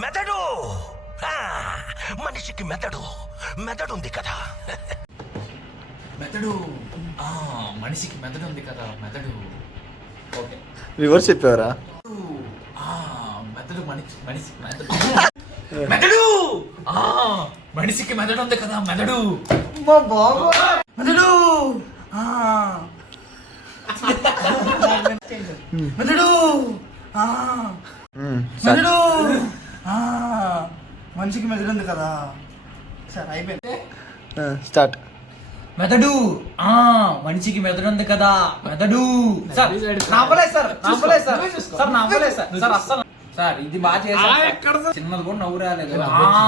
మెదడు. మనిషికి మెదడు ఉంది కదా. మెదడు. మనిషికి మెదడు ఉంది కదా. మెదడు. ఓకే, రివర్స్ చెప్పావరా? మెదడు మనిషి మెదడు. మెదడు. మనిషికి మెదడు ఉంది కదా. మెదడు. మెదడు. మెదడు. మెదడు. మనిషికి మెదడు ఉంది కదా. సరే అయిపోయింది. స్టార్ట్. మెదడు. మనిషికి మెదడు ఉంది కదా. మెదడు. సార్ నవ్వలేదు సార్. నవ్వలేదు సార్. సార్ నవ్వలేదు సార్. సార్ అస్సలు సార్ ఇది బాగా చేశారు. చిన్నది కూడా నవ్వు రాలేదు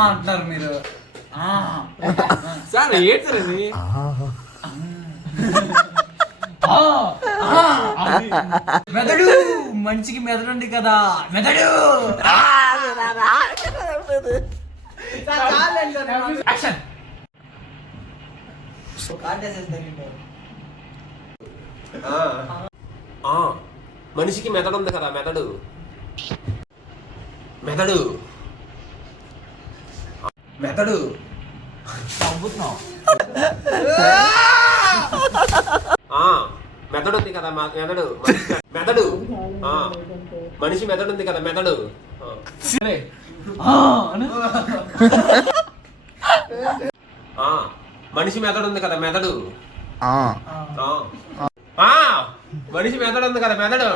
అంటున్నారు మీరు. సార్ ఏంటి సార్ ఇది? మెదడు. మనిషికి మెదడు ఉంది కదా. మెదడు. యాక్షన్. మనిషికి మెదడు ఉంది కదా. మెదడు. మెదడు. మెదడు. మెదడు ఉంది కదా. మెదడు. మెదడు. మనిషి మెదడు ఉంది కదా. మెదడు. మనిషి మెదడు ఉంది కదా. మెదడు. మనిషి మెదడు ఉంది కదా. మెదడు.